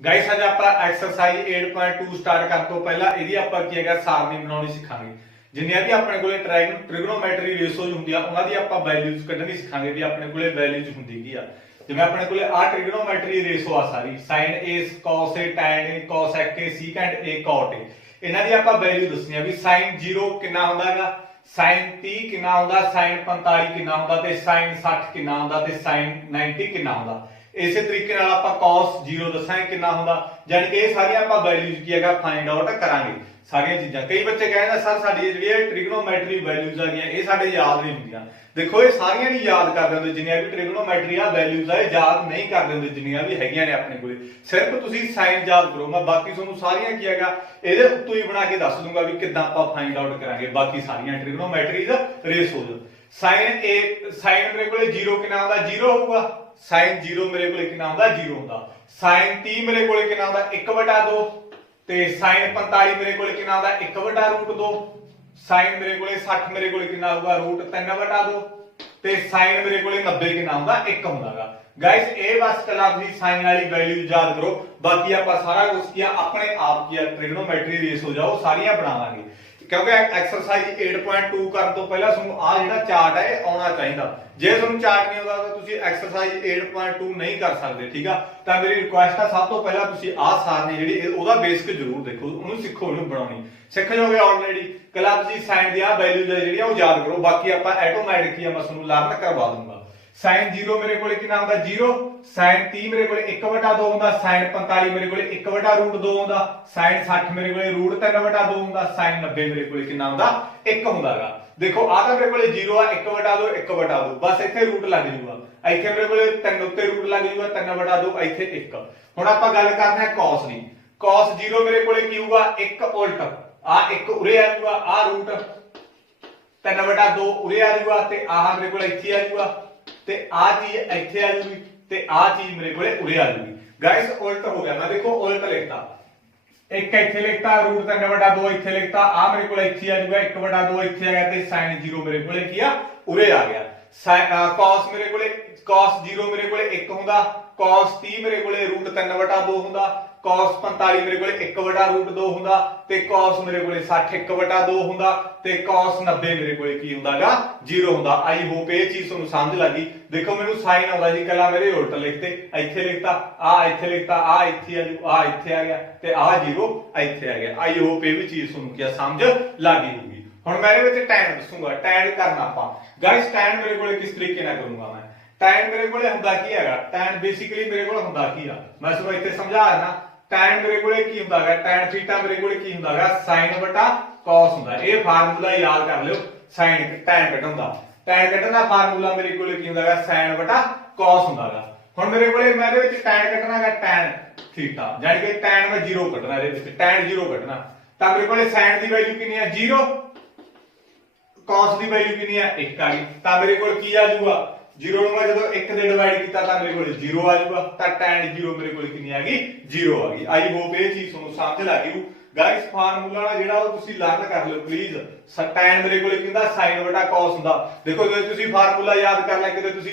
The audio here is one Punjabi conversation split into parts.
गाइस आज ਆਪਾਂ ਐਕਸਰਸਾਈਜ਼ 8.2 ਸਟਾਰਟ ਕਰਨ ਤੋਂ ਪਹਿਲਾਂ ਇਹਦੀ ਆਪਾਂ ਕੀ ਹੈਗਾ ਸਾਰਣੀ ਬਣਾਉਣੀ ਸਿੱਖਾਂਗੇ। ਜਿੰਨੀਆਂ ਵੀ ਆਪਣੇ ਕੋਲੇ ਟ੍ਰਿਗਨੋਮੈਟਰੀ ਰੇਸ਼ੋਜ਼ ਹੁੰਦੀਆਂ ਉਹਨਾਂ ਦੀ ਆਪਾਂ ਵੈਲਿਊਜ਼ ਕੱਢਣੀ ਸਿੱਖਾਂਗੇ ਵੀ ਆਪਣੇ ਕੋਲੇ ਵੈਲਿਊਜ਼ ਹੁੰਦੀ ਕੀ ਆ। ਜਿਵੇਂ ਆਪਣੇ ਕੋਲੇ ਆ ਟ੍ਰਿਗਨੋਮੈਟਰੀ ਰੇਸ਼ੋ ਆ ਸਾਰੀ sin a cos a tan a cos a secant a cot a, ਇਹਨਾਂ ਦੀ ਆਪਾਂ ਵੈਲਿਊ ਦੱਸਣੀ ਆ ਵੀ sin 0 ਕਿੰਨਾ ਹੁੰਦਾ ਹੈਗਾ, sin 30 ਕਿੰਨਾ ਹੁੰਦਾ, sin 45 ਕਿੰਨਾ ਹੁੰਦਾ ਤੇ sin 60 ਕਿੰਨਾ ਹੁੰਦਾ ਤੇ sin 90 ਕਿੰਨਾ ਹੁੰਦਾ। ਇਸੇ ਤਰੀਕੇ ਨਾਲ ਆਪਾਂ cos 0 ਦੱਸਾਂਗੇ ਕਿੰਨਾ ਹੁੰਦਾ। ਜਾਨੀ ਕਿ ਇਹ ਸਾਰੀਆਂ ਆਪਾਂ ਵੈਲਿਊਜ਼ ਕੀ ਹੈਗਾ ਫਾਈਂਡ ਆਊਟ ਕਰਾਂਗੇ ਸਾਰੀਆਂ ਚੀਜ਼ਾਂ। ਕਈ ਬੱਚੇ ਕਹਿੰਦੇ ਸਰ ਸਾਡੀ ਜਿਹੜੀ ਟ੍ਰਿਗਨੋਮੈਟਰੀ ਵੈਲਿਊਜ਼ ਆ ਗਈਆਂ ਇਹ ਸਾਡੇ ਯਾਦ ਨਹੀਂ ਹੁੰਦੀਆਂ। ਦੇਖੋ ਇਹ ਸਾਰੀਆਂ ਨਹੀਂ ਯਾਦ ਕਰਦੇ ਹੁੰਦੇ, ਜਿੰਨੀਆਂ ਵੀ ਟ੍ਰਿਗਨੋਮੈਟਰੀ ਆ ਵੈਲਿਊਜ਼ ਆ ਇਹ ਯਾਦ ਨਹੀਂ ਕਰਦੇ ਹੁੰਦੇ ਜਿੰਨੀਆਂ ਵੀ ਹੈਗੀਆਂ ਨੇ ਆਪਣੇ ਕੋਲੇ। ਸਿਰਫ ਤੁਸੀਂ ਸਾਈਨ ਯਾਦ ਕਰੋ, ਮੈਂ ਬਾਕੀ ਤੁਹਾਨੂੰ ਸਾਰੀਆਂ ਕੀ ਹੈਗਾ ਇਹਦੇ ਉੱਤੋਂ ਹੀ ਬਣਾ ਕੇ ਦੱਸ ਦੂੰਗਾ ਵੀ ਕਿੱਦਾਂ ਆਪਾਂ ਫਾਈਂਡ ਆਊਟ ਕਰਾਂਗੇ ਬਾਕੀ ਸਾਰੀਆਂ ਟ੍ਰਿਗਨੋਮੈਟਰੀਜ਼ ਰੇਸ਼ੋਜ਼। ਸਾਈਨ ਮੇਰੇ ਕੋਲੇ 0 ਕਿੰਨਾ ਹੁੰਦਾ, 0 ਹੋਊਗਾ। sin 0 ਮੇਰੇ ਕੋਲੇ ਕਿੰਨਾ ਹੁੰਦਾ, 0 ਹੁੰਦਾ। sin 30 ਮੇਰੇ ਕੋਲੇ ਕਿੰਨਾ ਹੁੰਦਾ 1/2 ਤੇ sin 45 ਮੇਰੇ ਕੋਲੇ ਕਿੰਨਾ ਹੁੰਦਾ 1/√2। sin ਮੇਰੇ ਕੋਲੇ 60 ਮੇਰੇ ਕੋਲੇ ਕਿੰਨਾ ਹੋਊਗਾ √3/2 ਤੇ sin ਮੇਰੇ ਕੋਲੇ 90 ਕਿੰਨਾ ਹੁੰਦਾ 1 ਹੁੰਦਾਗਾ। ਗਾਇਸ ਇਹ ਬਸ ਕੱਲਾ ਤੁਸੀਂ sin ਵਾਲੀ ਵੈਲਿਊ ਯਾਦ ਕਰੋ, ਬਾਕੀ ਆਪਾਂ ਸਾਰਾ ਕੁਝ ਕੀ ਆ ਆਪਣੇ ਆਪ ਕੀ ਆ ਟ੍ਰਿਗਨੋਮੈਟਰੀ ਰੇਸ ਹੋ ਜਾਓ ਸਾਰੀਆਂ ਬਣਾਵਾਂਗੇ। ਕਿਉਂਕਿ ਐਕਸਰਸਾਈਜ਼ 8.2 ਕਰਨ ਤੋਂ ਪਹਿਲਾਂ ਤੁਹਾਨੂੰ ਆ ਜਿਹੜਾ ਚਾਰਟ ਹੈ ਇਹ ਆਉਣਾ ਚਾਹੀਦਾ। ਜੇ ਤੁਹਾਨੂੰ ਚਾਰਟ ਨਹੀਂ ਆਉਂਦਾ ਤਾਂ ਤੁਸੀਂ ਐਕਸਰਸਾਈਜ਼ 8.2 ਨਹੀਂ ਕਰ ਸਕਦੇ, ਠੀਕ ਆ। ਤਾਂ ਮੇਰੀ ਰਿਕੁਐਸਟ ਆ ਸਭ ਤੋਂ ਪਹਿਲਾਂ ਤੁਸੀਂ ਆਹ ਸਾਰਣੀ ਜਿਹੜੀ ਉਹਦਾ ਬੇਸਿਕ ਜ਼ਰੂਰ ਦੇਖੋ, ਉਹਨੂੰ ਸਿੱਖੋ, ਉਹਨੂੰ ਬਣਾਉਣੀ ਸਿੱਖ ਜਾਓਗੇ ਆਲਰੇਡੀ। ਕੱਲਾ ਤੁਸੀਂ ਸਾਈਨ ਦੀ ਆ ਵੈਲਿਊਜ਼ ਜਿਹੜੀਆਂ ਉਹ ਯਾਦ ਕਰੋ, ਬਾਕੀ ਆਪਾਂ ਆਟੋਮੈਟਿਕ ਹੀ ਆ ਮੈਂ ਤੁਹਾਨੂੰ ਲਰਨ ਕਰਵਾ ਦੂੰਗਾ। sin 0 ਮੇਰੇ ਕੋਲੇ ਕਿੰਨਾ ਹੁੰਦਾ 0, sin 30 ਮੇਰੇ ਕੋਲੇ 1/2 ਹੁੰਦਾ, sin 45 ਮੇਰੇ ਕੋਲੇ 1/√2 ਹੁੰਦਾ, sin 60 ਮੇਰੇ ਕੋਲੇ √3/2 ਹੁੰਦਾ, sin 90 ਮੇਰੇ ਕੋਲੇ ਕਿੰਨਾ ਹੁੰਦਾ 1 ਹੁੰਦਾਗਾ। ਦੇਖੋ ਆ ਤਾਂ ਮੇਰੇ ਕੋਲੇ 0 ਆ 1/2 1/2 ਬਸ ਇੱਥੇ ਰੂਟ ਲੱਗ ਜੂਗਾ, ਇੱਥੇ ਮੇਰੇ ਕੋਲੇ 3 ਉੱਤੇ ਰੂਟ ਲੱਗ ਜੂਗਾ 3/2 ਇੱਥੇ 1। ਹੁਣ ਆਪਾਂ ਗੱਲ ਕਰਦੇ ਆ cos ਦੀ। cos 0 ਮੇਰੇ ਕੋਲੇ ਕੀ ਹੋਊਗਾ 1 ਉਲਟ ਆ 1 ਉਰੇ ਆ ਜੂਗਾ, ਆ ਰੂਟ 3/2 ਉਰੇ ਆ ਜੂਗਾ ਤੇ ਆਹ ਮੇਰੇ ਕੋਲੇ ਇੱਥੇ ਆ ਜੂਗਾ ਤੇ ਆ ਚੀਜ਼ ਇੱਥੇ ਆ ਜੂਗੀ ਤੇ ਆ ਚੀਜ਼ ਮੇਰੇ ਕੋਲੇ ਉਰੇ ਆ ਜੂਗੀ। ਗਾਇਸ ਉਲਟ ਹੋ ਗਿਆ, ਮੈਂ ਦੇਖੋ ਉਲਟ ਲਿਖਤਾ, ਇੱਕ ਇੱਥੇ ਲਿਖਤਾ √3/2 ਇੱਥੇ ਲਿਖਤਾ, ਆ ਮੇਰੇ ਕੋਲੇ ਇੱਥੇ ਆ ਜੂਗਾ 1/2 ਇੱਥੇ ਆ ਗਿਆ ਤੇ sin 0 ਮੇਰੇ ਕੋਲੇ ਕੀ ਆ ਉਰੇ ਆ ਗਿਆ। cos ਮੇਰੇ ਕੋਲੇ cos 0 ਮੇਰੇ ਕੋਲੇ 1 ਹੁੰਦਾ, cos 30 ਮੇਰੇ ਕੋਲੇ √3/2 ਹੁੰਦਾ, cos 45 ਮੇਰੇ ਕੋਲੇ 1/√2 ਹੁੰਦਾ ਤੇ cos ਮੇਰੇ ਕੋਲੇ 60 1/2 ਹੁੰਦਾ ਤੇ cos 90 ਮੇਰੇ ਕੋਲੇ ਕੀ ਹੁੰਦਾਗਾ 0 ਹੁੰਦਾ। ਆਈ ਹੋਪ ਇਹ ਚੀਜ਼ ਤੁਹਾਨੂੰ ਸਮਝ ਲੱਗੀ। ਦੇਖੋ ਮੈਨੂੰ ਸਾਈਨ ਆਉਂਦਾ ਜੀ ਕੱਲਾ ਮੇਰੇ ਉਲਟ ਲਿਖਤੇ, ਇੱਥੇ ਲਿਖਤਾ, ਆ ਇੱਥੇ ਲਿਖਤਾ, ਆ ਇੱਥੇ ਆ ਜੂ, ਆ ਇੱਥੇ ਆ ਗਿਆ ਤੇ ਆ 0 ਇੱਥੇ ਆ ਗਿਆ। ਆਈ ਹੋਪ ਇਹ ਵੀ ਚੀਜ਼ ਤੁਹਾਨੂੰ ਕੀ ਸਮਝ ਲੱਗੀ ਹੋਊਗੀ। ਹੁਣ ਮੈਂ ਇਹਦੇ ਵਿੱਚ tan ਦੱਸੂਗਾ, tan ਕਰਨਾ ਆਪਾਂ। ਗਾਇਸ tan ਮੇਰੇ ਕੋਲੇ ਕਿਸ ਤਰੀਕੇ ਨਾਲ ਕਰੂੰਗਾ ਮੈਂ। tan ਮੇਰੇ ਕੋਲੇ ਹੁੰਦਾ ਕੀ ਹੈਗਾ, tan ਬੇਸਿਕਲੀ ਮੇਰੇ ਕੋਲ ਹੁੰਦਾ ਕੀ ਆ ਮੈਂ ਤੁਹਾਨੂੰ ਇੱਥੇ ਸਮਝਾ ਦੇਣਾ। tan ਮੇਰੇ ਕੋਲੇ ਕੀ ਹੁੰਦਾ ਹੈਗਾ, tan ਥੀਟਾ ਮੇਰੇ ਕੋਲੇ ਕੀ ਹੁੰਦਾ ਹੈਗਾ sin/cos ਹੁੰਦਾ। ਇਹ ਫਾਰਮੂਲਾ ਯਾਦ ਕਰ ਲਿਓ sin tan ਕੱਢਣ ਦਾ। tan ਕੱਢਣ ਦਾ ਫਾਰਮੂਲਾ ਮੇਰੇ ਕੋਲੇ ਕੀ ਹੁੰਦਾ ਹੈਗਾ sin/cos ਹੁੰਦਾ ਹੈਗਾ। ਹੁਣ ਮੇਰੇ ਕੋਲੇ ਮੈਂ ਇਹਦੇ ਵਿੱਚ tan ਕੱਢਣਾ ਹੈਗਾ tan ਥੀਟਾ, ਯਾਨੀ ਕਿ tan ਮੈਂ 0 ਕੱਢਣਾ, ਇਹਦੇ ਵਿੱਚ tan 0 ਕੱਢਣਾ ਤਾਂ ਮੇਰੇ ਕੋਲੇ sin ਦੀ ਵੈਲਿਊ ਕਿੰਨੀ ਹੈ 0, cos ਦੀ ਵੈਲਿਊ ਕਿੰਨੀ ਹੈ 1 ਆ ਗਈ ਤਾਂ ਮੇਰੇ ਕੋਲ ਕੀ ਆ ਜਾਊਗਾ 0 ਨੂੰ ਮੈਂ ਜਦੋਂ 1 ਦੇ ਡਿਵਾਈਡ ਕੀਤਾ ਤਾਂ ਮੇਰੇ ਕੋਲ 0 ਆ ਜਾਊਗਾ ਤਾਂ tan 0 ਮੇਰੇ ਕੋਲ ਕਿੰਨੀ ਆ ਗਈ 0 ਆ ਗਈ। ਆਈ ਹੋਪ ਇਹ ਚੀਜ਼ ਤੁਹਾਨੂੰ ਸਮਝ ਲੱਗ ਗਈ। ਗਾਇਸ ਫਾਰਮੂਲਾ ਨਾਲ ਜਿਹੜਾ ਉਹ ਤੁਸੀਂ ਲਰਨ ਕਰ ਲਿਓ ਪਲੀਜ਼। tan ਮੇਰੇ ਕੋਲੇ ਕਿੰਦਾ sin/cos ਹੁੰਦਾ। ਦੇਖੋ ਜੇ ਤੁਸੀਂ ਫਾਰਮੂਲਾ ਯਾਦ ਕਰ ਲੈ ਕਿਤੇ ਤੁਸੀਂ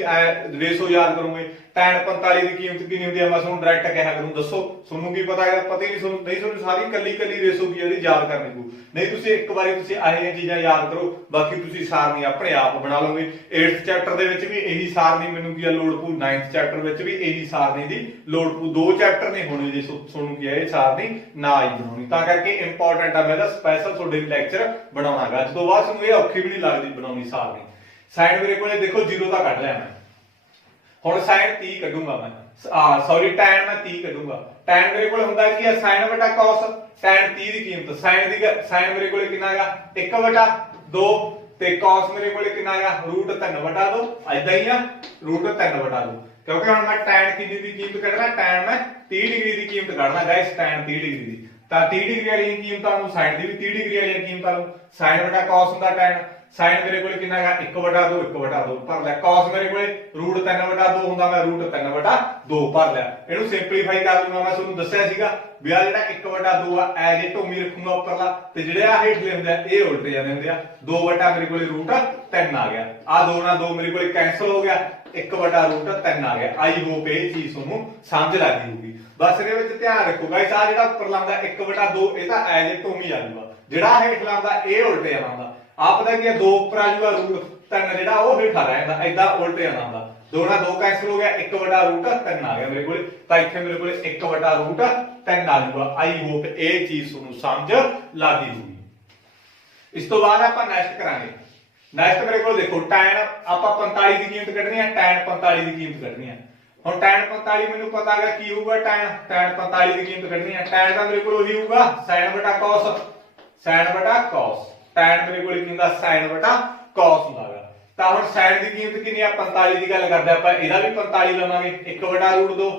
ਰੇਸ਼ੋ ਯਾਦ ਕਰੋਗੇ tan 45 ਦੀ ਕੀਮਤ ਕਿੰਨੀ ਹੁੰਦੀ ਹੈ ਮੈਂ ਤੁਹਾਨੂੰ ਡਾਇਰੈਕਟ ਕਿਹਾ ਕਰੂੰ, ਦੱਸੋ ਤੁਹਾਨੂੰ ਕੀ ਪਤਾ ਹੈਗਾ, ਪਤਾ ਹੀ ਨਹੀਂ ਤੁਹਾਨੂੰ, ਨਹੀਂ ਤੁਹਾਨੂੰ ਸਾਰੀ ਕੱਲੀ ਰੇਸ਼ੋ ਕੀ ਇਹਦੀ ਯਾਦ ਕਰਨੀ ਪਊ। ਨਹੀਂ ਤੁਸੀਂ ਇੱਕ ਵਾਰੀ ਤੁਸੀਂ ਇਹ ਚੀਜ਼ਾਂ ਯਾਦ ਕਰੋ, ਬਾਕੀ ਤੁਸੀਂ ਸਾਰਨੀ ਆਪਣੇ ਆਪ ਬਣਾ ਲਓਗੇ। 8th ਚੈਪਟਰ ਦੇ ਵਿੱਚ ਵੀ ਇਹੀ ਸਾਰਨੀ ਮੈਨੂੰ ਕੀ ਆ ਲੋੜ ਪਊ, 9th ਚੈਪਟਰ ਵਿੱਚ ਵੀ ਇਹੀ ਸਾਰਨੀ ਦੀ ਲੋੜ ਪਊ। 2 ਚੈਪਟਰ ਨੇ ਹੋਣੇ ਜੇ ਤੁਹਾਨੂੰ ਕੀ ਹੈ ਇਹ ਸਾਰਨੀ ਨਾ ਹੀ ਬਣਾਉਣੀ, ਤਾਂ ਕਰਕੇ ਇੰਪੋਰਟੈਂਟ ਆ ਮੈਂ ਤਾਂ ਸਪੈਸ਼ਲ ਤੁਹਾਡੇ ਲਈ ਲੈਕਚਰ ਬਣਾਉਣਾਗਾ। ਅੱਜ ਤੋਂ ਬਾਅਦ ਤੁਹਾਨੂੰ ਇਹ ਔਖੀ ਵੀ ਨਹੀਂ ਲੱਗਦੀ ਬਣਾਉਣੀ ਸਾਰਨੀ। ਸਾਈਨ ਮੇਰੇ ਕੋਲੇ ਦੇਖੋ 0 ਤਾਂ ਕੱਢ ਲਿਆ ਮੈਂ, ਹੁਣ sin 30 ਕੱਢੂੰਗਾ ਮੈਂ, ਸੌਰੀ tan ਮੈਂ 30 ਕੱਢੂੰਗਾ। tan ਮੇਰੇ ਕੋਲ ਹੁੰਦਾ ਕੀ ਹੈ sin/cos, tan 30 ਦੀ ਕੀਮਤ sin ਮੇਰੇ ਕੋਲੇ ਕਿੰਨਾ ਹੈਗਾ 1/2 ਤੇ cos ਮੇਰੇ ਕੋਲੇ ਕਿੰਨਾ ਹੈਗਾ √3/2, ਐਦਾਂ ਹੀ ਆ √3/2 ਕਿਉਂਕਿ ਹੁਣ ਮੈਂ tan ਕਿੰਨੀ ਦੀ ਕੀਮਤ ਕੱਢਣਾ, tan ਮੈਂ 30 ਡਿਗਰੀ ਦੀ ਕੀਮਤ ਕੱਢਣਾ ਗਾਇਸ, tan 30 ਡਿਗਰੀ ਦੀ ਤਾਂ 30 ਡਿਗਰੀ ਵਾਲੀ ਕੀਮਤਾਂ ਨੂੰ sin ਦੀ ਵੀ 30 ਡਿਗਰੀ ਵਾਲੀ ਕੀਮਤਾਂ ਨੂੰ sin/cos ਹੁੰਦਾ tan ਸਾਈਨ ਮੇਰੇ ਕੋਲ ਕਿੰਨਾ ਹੈਗਾ 1/2 1/2 ਭਰ ਲਿਆ। cos ਮੇਰੇ ਕੋਲੇ √3/2 ਹੁੰਦਾ, ਮੈਂ √3/2 ਭਰ ਲਿਆ। ਇਹਨੂੰ ਸਿੰਪਲੀਫਾਈ ਕਰ ਲੂੰਗਾ। ਮੈਂ ਤੁਹਾਨੂੰ ਦੱਸਿਆ ਸੀਗਾ ਵੀ ਆ ਜਿਹੜਾ 1/2 ਆ ਐਜ ਇਟ ਉਮੀ ਰੱਖੂੰਗਾ ਉੱਪਰਲਾ, ਤੇ ਜਿਹੜੇ ਆ ਹੇਠਲੇ ਹੁੰਦੇ ਆ ਇਹ ਉਲਟੇ ਜਾਂਦੇ ਹੁੰਦੇ ਆ। 2 ਮੇਰੇ ਕੋਲੇ √3 ਆ ਗਿਆ। ਆ 2 ਨਾਲ 2 ਮੇਰੇ ਕੋਲੇ ਕੈਂਸਲ ਹੋ ਗਿਆ, 1/√3 ਆ ਗਿਆ। ਆਈ ਹੋਪ ਇਹ ਚੀਜ਼ ਤੁਹਾਨੂੰ ਸਮਝ ਲੱਗ ਗਈ ਹੋਊਗੀ। ਬਸ ਇਹਦੇ ਵਿੱਚ ਧਿਆਨ ਰੱਖੋ ਗਾਇਸ, ਆ ਜਿਹੜਾ ਉੱਪਰ ਲਾਉਂਦਾ 1/2 ਇਹ ਤਾਂ ਐਜ ਇਟ ਉਮੀ ਆ ਜਾਊਗਾ, ਜਿਹੜਾ ਹੇਠ ਲਾਉਂਦਾ ਇਹ ਉਲਟੇ ਜਾਣਾ ਹੁੰਦਾ। ਆ ਪਤਾ ਕੀ 2 ਉੱਪਰ ਆ ਜਾਊਗਾ, √3 ਜਿਹੜਾ ਉਹ ਹੇਠਾਂ ਰਹਿ ਜਾਂਦਾ, ਏਦਾਂ ਉਲਟੇ ਜਾਣਾ ਹੁੰਦਾ। 2 ਨਾਲ 2 ਕੈਂਸਲ ਹੋ ਗਿਆ, 1/√3 ਆ ਗਿਆ ਮੇਰੇ ਕੋਲੇ। ਤਾਂ ਇੱਥੇ ਮੇਰੇ ਕੋਲੇ 1/√3 ਆ ਜਾਊਗਾ। ਆਈ ਹੋਪ ਇਹ ਚੀਜ਼ ਤੁਹਾਨੂੰ ਸਮਝ ਲੱਗ ਗਈ ਹੋਊਗੀ। ਇਸ ਤੋਂ ਬਾਅਦ ਆਪਾਂ ਨੈਕਸਟ ਕਰਾਂਗੇ। ਨੈਕਸਟ ਮੇਰੇ ਕੋਲ ਦੇਖੋ tan ਆਪਾਂ 45 ਦੀ ਕੀਮਤ ਕੱਢਣੀ ਹੈ, tan 45 ਦੀ ਕੀਮਤ ਕੱਢਣੀ ਹੈ। ਹੁਣ tan 45 ਮੈਨੂੰ ਪਤਾ ਹੈਗਾ ਕੀ ਹੋਊਗਾ, tan 45 ਦੀ ਕੀਮਤ ਕੱਢਣੀ ਹੈ। tan ਦਾ ਮੇਰੇ ਕੋਲ ਉਹੀ ਹੋਊਗਾ sin/cos, sin/cos। tan ਮੇਰੇ ਕੋਲ ਕੀ ਹੁੰਦਾ sin/cos ਹੁੰਦਾ ਹੈਗਾ। ਤਾਂ ਹੁਣ sin ਦੀ ਕੀਮਤ ਕਿੰਨੀ ਆ 45 ਦੀ ਗੱਲ ਕਰਦੇ ਆਪਾਂ, ਇਹਦਾ ਵੀ 45 ਲਵਾਂਗੇ 1/√2,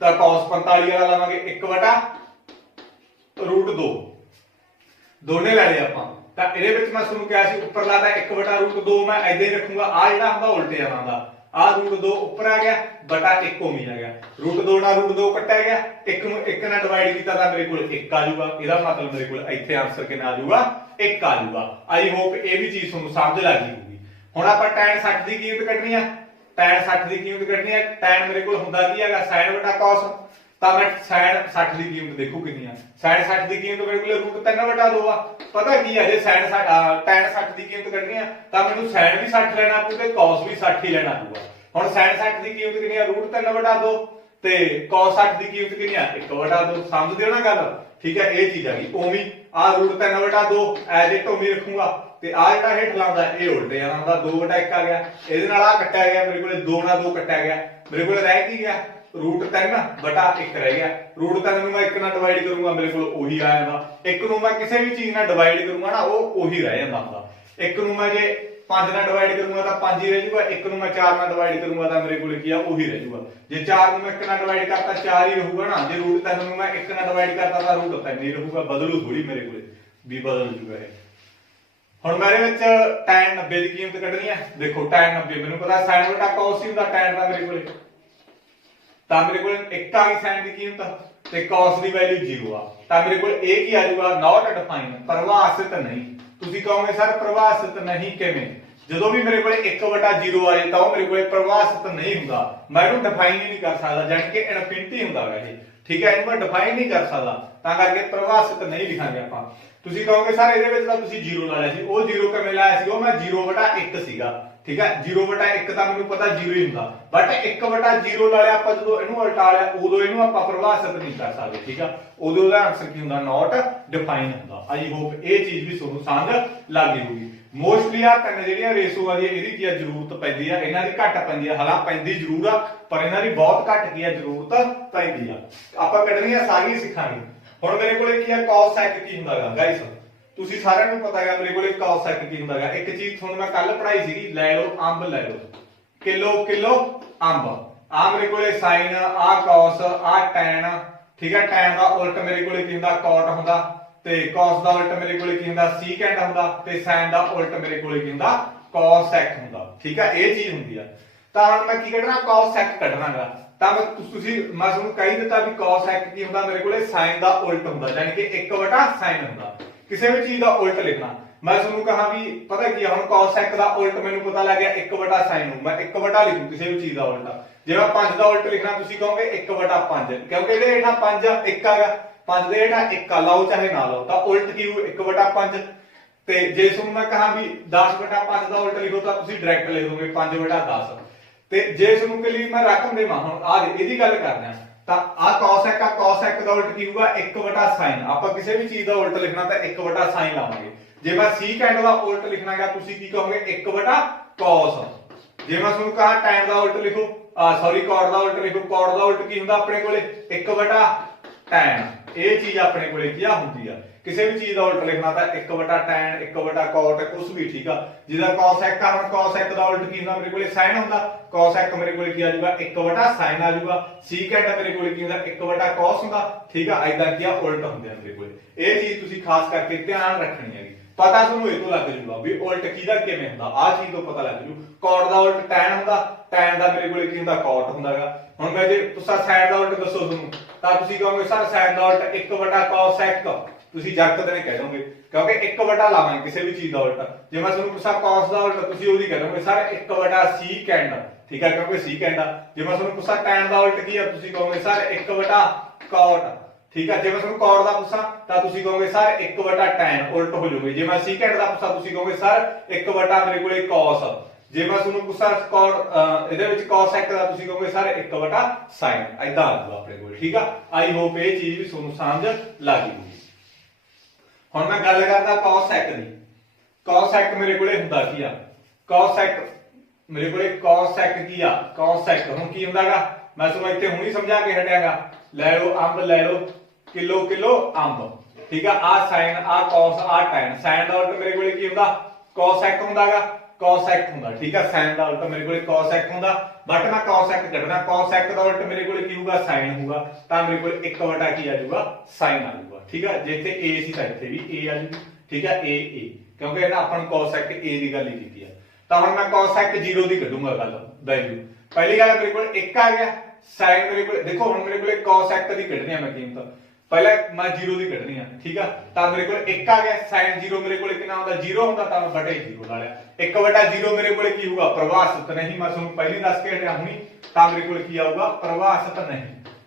ਤਾਂ cos 45 ਵਾਲਾ ਲਵਾਂਗੇ 1/√2, ਦੋਨੇ ਲੈ ਲਏ ਆਪਾਂ। ਤਾਂ ਇਹਦੇ ਵਿੱਚ ਮੈਂ ਤੁਹਾਨੂੰ ਕਿਹਾ ਸੀ ਉੱਪਰ ਲਾਦਾ 1/√2 ਮੈਂ ਏਦਾਂ ਹੀ ਰੱਖੂੰਗਾ। ਆ ਜਿਹੜਾ ਹੁੰਦਾ ਉਲਟੇ ਜਾਣਾ ਹੁੰਦਾ, ਆ √2 ਉੱਪਰ ਆ ਗਿਆ ਬਟਾ 1 ਉਮੀ ਆ ਗਿਆ। √2 ਨਾਲ √2 ਕੱਟਿਆ ਗਿਆ, 1 ਨੂੰ 1 ਨਾਲ ਡਿਵਾਈਡ ਕੀਤਾ ਤਾਂ ਮੇਰੇ ਕੋਲ 1 ਆ ਜਾਊਗਾ। ਇਹਦਾ ਮਤਲਬ ਮੇਰੇ ਕੋਲ ਇੱਥੇ ਆਨਸਰ ਕਿੰਨਾ ਆ ਜਾਊਗਾ 1 ਆ ਜਾਊਗਾ। ਆਈ ਹੋਪ ਇਹ ਵੀ ਚੀਜ਼ ਤੁਹਾਨੂੰ ਸਮਝ ਲੱਗ ਗਈ ਹੋਊਗੀ। ਹੁਣ ਆਪਾਂ tan 60 ਦੀ ਕੀਮਤ ਕੱਢਣੀ ਆ। tan 60 ਦੀ ਕੀਮਤ ਕੱਢਣੀ ਆ। tan ਮੇਰੇ ਕੋਲ ਹੁੰਦਾ ਕੀ ਹੈਗਾ sin/cos, ਤਾਂ ਮੈਂ sin 60 ਦੀ ਕੀਮਤ ਦੇਖੋ ਕਿੰਨੀ ਆ। sin 60 ਦੀ ਕੀਮਤ ਮੇਰੇ ਕੋਲ √3/2 ਆ। ਪਤਾ ਕੀ ਆ ਜੇ tan 60 ਦੀ ਕੀਮਤ ਕੱਢਣੀ ਆ ਤਾਂ ਮੈਨੂੰ sin ਵੀ 60 ਲੈਣਾ ਪਊ ਤੇ cos ਵੀ 60 ਹੀ ਲੈਣਾ ਪਊਗਾ। ਹੁਣ sin 60 ਦੀ ਕੀਮਤ ਕਿੰਨੀ ਆ √3/2 ਤੇ cos 60 ਦੀ ਕੀਮਤ ਕਿੰਨੀ ਆ 1/2। ਸਮਝਦੇ ਹੋ ਨਾ ਗੱਲ? ਠੀਕ ਹੈ, ਇਹ ਚੀਜ਼ ਆ ਗਈ। ਉਵੇਂ ਆ √3/2 ਐਜ ਇਟ ਉਵੇਂ ਰੱਖੂੰਗਾ, ਤੇ ਆ ਜਿਹੜਾ ਹੇਠ ਲਾਉਂਦਾ ਇਹ ਉਲਟੇ ਜਾਣਾ ਹੁੰਦਾ। 2/1 ਆ ਗਿਆ, ਇਹਦੇ ਨਾਲ ਆ ਕੱਟਿਆ ਗਿਆ, ਮੇਰੇ ਕੋਲੇ 2 ਨਾਲ 2 ਕੱਟਿਆ ਗਿਆ। ਮੇਰੇ ਕੋਲ ਰਹਿ ਕੀ ਗਿਆ √3/1 ਰਹਿ ਗਿਆ। √3 ਨੂੰ ਮੈਂ 1 ਨਾਲ ਡਿਵਾਈਡ ਕਰੂੰਗਾ, ਮੇਰੇ ਕੋਲ ਉਹੀ ਆ ਜਾਂਦਾ। 1 ਨੂੰ ਮੈਂ ਕਿਸੇ ਵੀ ਚੀਜ਼ ਨਾਲ ਡਿਵਾਈਡ ਕਰੂੰਗਾ ਨਾ ਉਹ ਉਹੀ ਰਹਿ ਜਾਂਦਾ ਹੁੰਦਾ। 1 ਨੂੰ ਮੈਂ ਜੇ 5 ਨਾਲ ਡਿਵਾਈਡ ਕਰੂੰਗਾ ਤਾਂ 5 ਹੀ ਰਹਿ ਜਾਊਗਾ। 1 ਨੂੰ ਮੈਂ 4 ਨਾਲ ਡਿਵਾਈਡ ਕਰੂੰਗਾ ਤਾਂ ਮੇਰੇ ਕੋਲ ਕੀ ਆ ਉਹੀ ਰਹਿ ਜਾਊਗਾ। ਜੇ 4 ਨੂੰ ਮੈਂ 1 ਨਾਲ ਡਿਵਾਈਡ ਕਰਤਾ 4 ਹੀ ਰਹੂਗਾ ਨਾ। ਜੇ √3 ਨੂੰ ਮੈਂ 1 ਨਾਲ ਡਿਵਾਈਡ ਕਰਤਾ ਤਾਂ √3 ਹੀ ਰਹੂਗਾ। ਬਦਲੂ ਥੋੜੀ ਮੇਰੇ ਕੋਲੇ ਵੀ ਬਦਲ ਜੂਗਾ ਇਹ। ਹੁਣ ਮੇਰੇ ਵਿੱਚ tan 90 ਦੀ ਕੀਮਤ ਕੱਢਣੀ ਹੈ। ਦੇਖੋ tan 90 ਮੈਨੂੰ ਪਤਾ sin/cos ਹੀ ਹੁੰਦਾ, tan ਦਾ ਮੇਰੇ ਕੋਲੇ, ਤਾਂ ਮੇਰੇ ਕੋਲ 1 ਆ ਗਈ sin ਦੀ ਕੀਮਤ ਤੇ cos ਦੀ ਵੈਲਿਊ 0 ਆ। ਤਾਂ ਮੇਰੇ ਕੋਲ ਇਹ ਕੀ ਆ ਜਾਊਗਾ not defined, ਪਰਿਭਾਸ਼ਿਤ ਨਹੀਂ। ਤੁਸੀਂ ਕਹੋਗੇ ਸਰ ਪਰਿਭਾਸ਼ਿਤ ਨਹੀਂ ਕਿਵੇਂ? ਜਦੋਂ ਵੀ ਮੇਰੇ ਕੋਲੇ 1/0 ਆ ਜਾਏ ਤਾਂ ਉਹ ਮੇਰੇ ਕੋਲੇ ਪਰਿਭਾਸ਼ਿਤ ਨਹੀਂ ਹੁੰਦਾ। ਮੈਂ ਇਹਨੂੰ ਡਿਫਾਈਨ ਹੀ ਨਹੀਂ ਕਰ ਸਕਦਾ, ਜਾਨੀ ਕਿ ਇਨਫਿਨਿਟੀ ਹੁੰਦਾ ਹੈ ਇਹ। ਠੀਕ ਹੈ, ਇਹਨੂੰ ਮੈਂ ਡਿਫਾਈਨ ਨਹੀਂ ਕਰ ਸਕਦਾ, ਤਾਂ ਕਰਕੇ ਪਰਿਭਾਸ਼ਿਤ ਨਹੀਂ ਲਿਖਾਂਗੇ ਆਪਾਂ। ਤੁਸੀਂ ਕਹੋਗੇ ਸਰ ਇਹਦੇ ਵਿੱਚ ਤਾਂ ਤੁਸੀਂ 0 ਲਾ ਲਿਆ ਸੀ, ਉਹ 0 ਕਿਵੇਂ ਲਾਇਆ ਸੀ? ਉਹ ਮੈਂ 0/1 ਸੀਗਾ। ਠੀਕ ਹੈ, 0/1 ਤਾਂ ਮੈਨੂੰ ਪਤਾ 0 ਹੀ ਹੁੰਦਾ, ਬਟ 1/0 ਲਾ ਲਿਆ ਆਪਾਂ। ਜਦੋਂ ਇਹਨੂੰ ਉਲਟਾ ਲਿਆ ਉਦੋਂ ਇਹਨੂੰ ਆਪਾਂ ਪਰਿਭਾਸ਼ਿਤ ਨਹੀਂ ਕਰ ਸਕਦੇ। ਠੀਕ ਆ, ਉਦੋਂ ਉਹਦਾ ਆਨਸਰ ਕੀ ਹੁੰਦਾ ਨਾਟ ਡਿਫਾਈਨ ਹੁੰਦਾ। ਆਈ ਹੋਪ ਇਹ ਚੀਜ਼ ਵੀ ਤੁਹਾਨੂੰ ਸਮਝ ਲੱਗ ਗਈ ਹੋਊਗੀ। ਮੋਸਟਲੀ ਆ ਤਿੰਨ ਜਿਹੜੀਆਂ ਰੇਸ਼ੋ ਆ ਜੀ ਇਹਦੀ ਕੀ ਆ ਜ਼ਰੂਰਤ ਪੈਂਦੀ ਆ, ਇਹਨਾਂ ਦੀ ਘੱਟ ਪੈਂਦੀ ਆ। ਹਾਲਾਂ ਪੈਂਦੀ ਜ਼ਰੂਰ ਆ ਪਰ ਇਹਨਾਂ ਦੀ ਬਹੁਤ ਘੱਟ ਕੀ ਆ ਜ਼ਰੂਰਤ ਪੈਂਦੀ ਆ। ਆਪਾਂ ਕੱਢਣੀਆਂ ਸਾਰੀਆਂ ਸਿੱਖਾਂਗੇ। ਹੁਣ ਮੇਰੇ ਕੋਲੇ ਕੀ ਆ cos sec ਕੀ ਹੁੰਦਾਗਾ ਗਾਇਸ, ਤੁਸੀਂ ਸਾਰਿਆਂ ਨੂੰ ਪਤਾ ਹੈਗਾ ਮੇਰੇ ਕੋਲੇ cos sec ਕੀ ਹੁੰਦਾਗਾ। ਇੱਕ ਚੀਜ਼ ਤੁਹਾਨੂੰ ਮੈਂ ਕੱਲ ਪੜਾਈ ਸੀਗੀ, ਲੈ ਲਓ ਅੰਬ, ਲੈ ਲਓ ਕਿਲੋ ਅੰਬ। ਆ ਮੇਰੇ ਕੋਲੇ sin, ਆ cos, ਆ tan। ਠੀਕ ਹੈ, tan ਦਾ ਉਲਟ ਮੇਰੇ ਕੋਲੇ ਕੀ ਹੁੰਦਾ cot ਹੁੰਦਾ, ਤੇ cos ਦਾ ਉਲਟ ਮੇਰੇ ਕੋਲੇ ਕੀ ਹੁੰਦਾ secant ਹੁੰਦਾ, ਤੇ sin ਦਾ ਉਲਟ ਮੇਰੇ ਕੋਲੇ ਕੀ ਹੁੰਦਾ cos sec ਹੁੰਦਾ। ਠੀਕ ਹੈ, ਇਹ ਚੀਜ਼ ਹੁੰਦੀ ਆ। ਤਾਂ ਹੁਣ ਮੈਂ ਕੀ ਕੱਢਣਾ cos sec ਕੱਢਣਾਗਾ। ਤਾਂ ਮੈਂ ਤੁਹਾਨੂੰ ਕਹੀ ਦਿੱਤਾ ਵੀ cos sec ਕੀ ਹੁੰਦਾ ਮੇਰੇ ਕੋਲੇ sin ਦਾ ਉਲਟ ਹੁੰਦਾ, ਯਾਨੀ ਕਿ 1/sin ਹੁੰਦਾ। ਕਿਸੇ ਵੀ ਚੀਜ਼ ਦਾ ਉਲਟ ਲਿਖਣਾ, ਮੈਂ ਤੁਹਾਨੂੰ ਕਹਾ ਵੀ ਪਤਾ ਕੀ ਹੁਣ cos sec ਦਾ ਉਲਟ ਮੈਨੂੰ ਪਤਾ ਲੱਗ ਗਿਆ 1/sin ਨੂੰ, ਮੈਂ 1/ ਲਿਖੂ ਕਿਸੇ ਵੀ ਚੀਜ਼ ਦਾ ਉਲਟ। ਜੇ ਮੈਂ 5 ਦਾ ਉਲਟ ਲਿਖਣਾ ਤੁਸੀਂ ਕਹੋਗੇ 1/5, ਕਿਉਂਕਿ ਇਹਦੇ ਹੇਠਾਂ 5 1 ਆਗਾ, 5 ਦੇ ਹੇਠਾਂ 1 ਆ, ਲਾਓ ਚਾਹੇ ਨਾ ਲਾਓ, ਤਾਂ ਉਲਟ ਕੀ ਹੋਊ 1/5। ਤੇ ਜੇ ਤੁਹਾਨੂੰ ਮੈਂ ਕਹਾ ਵੀ 10/5 ਦਾ ਉਲਟ ਲਿਖੋ ਤਾਂ ਤੁਸੀਂ ਡਾਇਰੈਕਟ ਲਿਖ ਦੋਗੇ 5/10। ਤੇ ਜੇ ਤੁਹਾਨੂੰ ਕਿ ਲਈ ਮੈਂ ਰਕਮ ਦੇਵਾਂ, ਹੁਣ ਆ ਇਹਦੀ ਗੱਲ ਕਰਦੇ ਆ, ਤਾਂ ਆ cos sec ਦਾ ਉਲਟ ਕੀ ਹੋਊਗਾ 1/sin। ਆਪਾਂ ਕਿਸੇ ਵੀ ਚੀਜ਼ ਦਾ ਉਲਟ ਲਿਖਣਾ ਤਾਂ 1/sin ਲਾਵਾਂਗੇ। ਜੇ ਮੈਂ secant ਦਾ ਉਲਟ ਲਿਖਣਾ ਹੈਗਾ ਤੁਸੀਂ ਕੀ ਕਹੋਗੇ 1/cos। ਜੇ ਮੈਂ ਤੁਹਾਨੂੰ ਕਹਾ tan ਦਾ ਉਲਟ ਲਿਖੋ, cot ਦਾ ਉਲਟ ਲਿਖੋ, cot ਦਾ ਉਲਟ ਕੀ ਹੁੰਦਾ ਆਪਣੇ ਕੋਲੇ 1/tan। ਇਹ ਚੀਜ਼ ਆਪਣੇ ਕੋਲੇ ਕੀ ਹੁੰਦੀ ਆ। ਕਿਸੇ ਵੀ ਚੀਜ਼ ਦਾ ਉਲਟ ਲਿਖਣਾ ਤਾਂ 1/tan, 1/cot, ਕੁਝ ਵੀ। ਠੀਕ ਆ, ਜਿਹਦਾ cos sec ਆ, ਹੁਣ cos sec ਦਾ ਉਲਟ ਕੀ ਹੁੰਦਾ ਮੇਰੇ ਕੋਲੇ sin ਹੁੰਦਾ। cos sec ਮੇਰੇ ਕੋਲੇ ਕੀ ਆ ਜਾਊਗਾ 1/sin ਆ ਜਾਊਗਾ। secant ਮੇਰੇ ਕੋਲੇ ਕੀ ਹੁੰਦਾ 1/cos ਹੁੰਦਾ। ਠੀਕ ਆ, ਐਦਾਂ ਕੀ ਆ ਉਲਟ ਹੁੰਦੇ ਆ ਮੇਰੇ ਕੋਲੇ। ਇਹ ਚੀਜ਼ ਤੁਸੀਂ ਖਾਸ ਕਰਕੇ ਧਿਆਨ ਰੱਖਣੀ ਹੈਗੀ। ਪਤਾ ਤੁਹਾਨੂੰ ਇਹ ਤੋਂ ਲੱਗ ਜੂਗਾ ਵੀ ਉਲਟ ਕਿਹਦਾ ਕਿਵੇਂ ਹੁੰਦਾ, ਆਹ ਚੀਜ਼ ਤੋਂ ਪਤਾ ਲੱਗ ਜੂ। cot ਦਾ ਉਲਟ tan ਹੁੰਦਾ, tan ਦਾ ਮੇਰੇ ਕੋਲੇ ਕੀ ਹੁੰਦਾ cot ਹੁੰਦਾਗਾ। ਹੁਣ ਮੈਂ ਜੇ ਤੁਸੀਂ sin ਦਾ ਉਲਟ ਦੱਸੋ ਤੁਹਾਨੂੰ ਤਾਂ ਤੁਸੀਂ ਕਹੋਗੇ ਸਰ sin ਦਾ ਉਲਟ 1/cos sec, ਤੁਸੀਂ ਜਰਕਤ ਨੇ ਕਹਿ ਦੋਗੇ ਕਿਉਂਕਿ 1 ਲਾਵਾਂਗੇ ਕਿਸੇ ਵੀ ਚੀਜ਼ ਦਾ ਉਲਟ। ਜੇ ਮੈਂ ਤੁਹਾਨੂੰ ਪੁੱਛਾਂ cos ਦਾ ਉਲਟ ਤੁਸੀਂ ਉਹਦੀ ਕਹਿ ਦੋਗੇ ਸਰ 1/secant, ਠੀਕ ਹੈ ਕਿਉਂਕਿ secant ਆ। ਜੇ ਮੈਂ ਤੁਹਾਨੂੰ ਪੁੱਛਾਂ tan ਦਾ ਉਲਟ ਕੀ ਆ ਤੁਸੀਂ ਕਹੋਗੇ ਸਰ 1/cot, ਠੀਕ ਹੈ। ਜੇ ਮੈਂ ਤੁਹਾਨੂੰ cot ਦਾ ਪੁੱਛਾਂ ਤਾਂ ਤੁਸੀਂ ਕਹੋਗੇ ਸਰ 1/tan, ਉਲਟ ਹੋ ਜਾਊਗੇ। ਜੇ ਮੈਂ secant ਦਾ ਪੁੱਛਾਂ ਤੁਸੀਂ ਕਹੋਗੇ ਸਰ 1/ ਮੇਰੇ ਕੋਲੇ cos। ਜੇ ਮੈਂ ਤੁਹਾਨੂੰ ਪੁੱਛਾਂ cot ਇਹਦੇ ਵਿੱਚ cos sec ਦਾ ਤੁਸੀਂ ਕਹੋਗੇ ਸਰ 1/sin, ਐਦਾਂ ਆ ਜਾਊਗਾ ਆਪਣੇ ਕੋਲ, ਠੀਕ ਆ। ਆਈ ਹੋਪ ਇਹ ਚੀਜ਼ ਵੀ ਤੁਹਾਨੂੰ ਸਮਝ ਲੱਗ ਗਈ। ਹੁਣ ਮੈਂ ਗੱਲ ਕਰਦਾ cos sec ਦੀ। cos sec ਮੇਰੇ ਕੋਲੇ ਹੁੰਦਾ ਕੀ ਆ, cos sec ਮੇਰੇ ਕੋਲੇ cos sec ਕੀ ਆ, cos sec ਹੁਣ ਕੀ ਹੁੰਦਾਗਾ ਮੈਂ ਤੁਹਾਨੂੰ ਇੱਥੇ ਹੁਣੀ ਸਮਝਾ ਕੇ ਹਟਿਆਗਾ। ਲੈ ਲਓ ਅੰਬ, ਲੈ ਲਓ ਕਿਲੋ ਅੰਬ, ਠੀਕ ਆ। ਆ sin, ਆ cos, ਆ tan। sin ਦਾ ਉਲਟ ਮੇਰੇ ਕੋਲੇ ਕੀ ਹੁੰਦਾ cos sec ਹੁੰਦਾਗਾ, cos sec ਹੁੰਦਾ, ਠੀਕ ਆ। sin ਦਾ ਉਲਟ ਮੇਰੇ ਕੋਲੇ cos sec ਹੁੰਦਾ, ਬਟ ਮੈਂ cos sec ਕੱਢਣਾ। cos sec ਦਾ ਉਲਟ ਮੇਰੇ ਕੋਲੇ ਕੀ ਹੋਊਗਾ sin ਹੋਊਗਾ, ਤਾਂ ਮੇਰੇ ਕੋਲੇ 1 ਕੀ ਆ ਜਾਊਗਾ sin ਆ ਜਾਊਗਾ, ਠੀਕ ਆ। ਜੇ ਇੱਥੇ a ਸੀ ਤਾਂ ਇੱਥੇ ਵੀ a ਆ ਜੂਗੀ, ਠੀਕ ਆ। a ਕਿਉਂਕਿ ਇਹਦਾ ਆਪਾਂ ਨੂੰ cos sec a ਦੀ ਗੱਲ ਹੀ ਕੀਤੀ ਆ। ਤਾਂ ਹੁਣ ਮੈਂ cos sec 0 ਦੀ ਕੱਢੂੰਗਾ ਗੱਲ ਵੈਲਿਊ। ਪਹਿਲੀ ਗੱਲ ਮੇਰੇ ਕੋਲ 1 ਆ ਗਿਆ, sin ਮੇਰੇ ਕੋਲ ਦੇਖੋ ਹੁਣ ਮੇਰੇ ਕੋਲੇ cos sec ਦੀ ਕੱਢਣੀ ਆ ਮੈਂ ਕੀਮਤ, ਪਹਿਲਾਂ ਮੈਂ 0 ਦੀ ਕੱਢਣੀ ਆ, ਠੀਕ ਆ। ਤਾਂ ਮੇਰੇ ਕੋਲ 1 ਆ ਗਿਆ, sin 0 ਮੇਰੇ ਕੋਲੇ ਕਿੰਨਾ ਹੁੰਦਾ 0 ਹੁੰਦਾ, ਤਾਂ ਮੈਂ ਬਟੇ 0 ਲਾ ਲਿਆ। 1/0 ਮੇਰੇ ਕੋਲੇ ਕੀ ਹੋਊਗਾ ਪ੍ਰਭਾਸ਼ਿਤ ਨਹੀਂ, ਮੈਂ ਤੁਹਾਨੂੰ ਪਹਿਲੀ ਦੱਸ ਕੇ ਹਟਿਆ ਹੁਣੀ। ਤਾਂ ਮੇਰੇ ਕੋਲ ਕੀ ਆਊਗਾ ਪ੍ਰਭਾਸ਼ਿਤ ਨਹੀਂ,